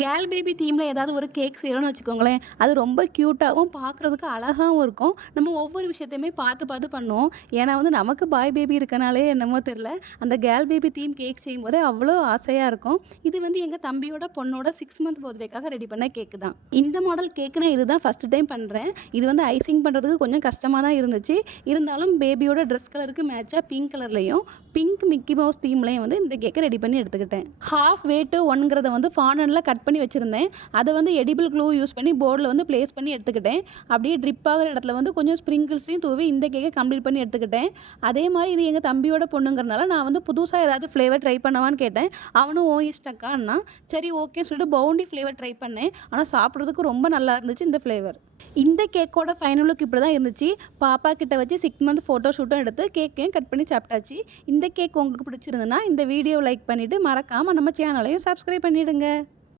Girl baby தீமில் ஏதாவது ஒரு cake செய்கிறோன்னு வச்சுக்கோங்களேன், அது ரொம்ப க்யூட்டாகவும் பார்க்குறதுக்கு அழகாகவும் இருக்கும். நம்ம ஒவ்வொரு விஷயத்தையுமே பார்த்து பார்த்து பண்ணுவோம். ஏன்னா வந்து நமக்கு பாய் பேபி இருக்கனாலே என்னமோ தெரில, அந்த கேர்ள் பேபி தீம் கேக் செய்யும்போதே அவ்வளோ ஆசையாக இருக்கும். இது வந்து எங்கள் தம்பியோட பொண்ணோட 6 மந்த் பர்த்டேக்காக ரெடி பண்ண கேக்கு தான். இந்த மாடல் கேக்கு நான் இதுதான் ஃபஸ்ட்டு டைம் பண்ணுறேன். இது வந்து ஐசிங் பண்ணுறதுக்கு கொஞ்சம் கஷ்டமாக தான் இருந்துச்சு. இருந்தாலும் பேபியோட ட்ரெஸ் கலருக்கு மேட்சாக பிங்க் கலர்லேயும் பிங்க் மிக்கி மவுஸ் தீம்லேயும் வந்து இந்த கேக்கை ரெடி பண்ணி எடுத்துக்கிட்டேன். ஹாஃப் வே டு 1ங்கிறத வந்து ஃபாண்டன்ட்ல கட் பண்ணி வச்சுருந்தேன். அதை வந்து எடிபிள் க்ளூ யூஸ் பண்ணி போர்டில் வந்து ப்ளேஸ் பண்ணி எடுத்துக்கிட்டேன். அப்படியே ட்ரிப் ஆகிற இடத்துல வந்து கொஞ்சம் ஸ்ப்ரிங்கிள்ஸையும் தூவி இந்த கேக்கை கம்ப்ளீட் பண்ணி எடுத்துக்கிட்டேன். அதே மாதிரி இது எங்கள் தம்பியோட பொண்ணுங்கிறனால நான் வந்து புதுசாக ஏதாவது ஃப்ளேவர் ட்ரை பண்ணவான்னு கேட்டேன். அவனும் ஓ இஷ்டக்கான்னா சரி ஓகேன்னு சொல்லிட்டு பவுண்டி ஃப்ளேவர் ட்ரை பண்ணேன். ஆனால் சாப்பிட்றதுக்கு ரொம்ப நல்லா இருந்துச்சு இந்த ஃப்ளேவர். இந்த கேக்கோட ஃபைனல் லுக் இப்படி தான் இருந்துச்சு. பாப்பா கிட்ட வச்சு 6 மந்த் ஃபோட்டோ ஷூட்டும் எடுத்து கேக்கையும் கட் பண்ணி சாப்பிட்டாச்சு. இந்த கேக் உங்களுக்கு பிடிச்சிருந்ததுன்னா இந்த வீடியோ லைக் பண்ணிவிட்டு மறக்காமல் நம்ம சேனலையும் சப்ஸ்கிரைப் பண்ணிவிடுங்க.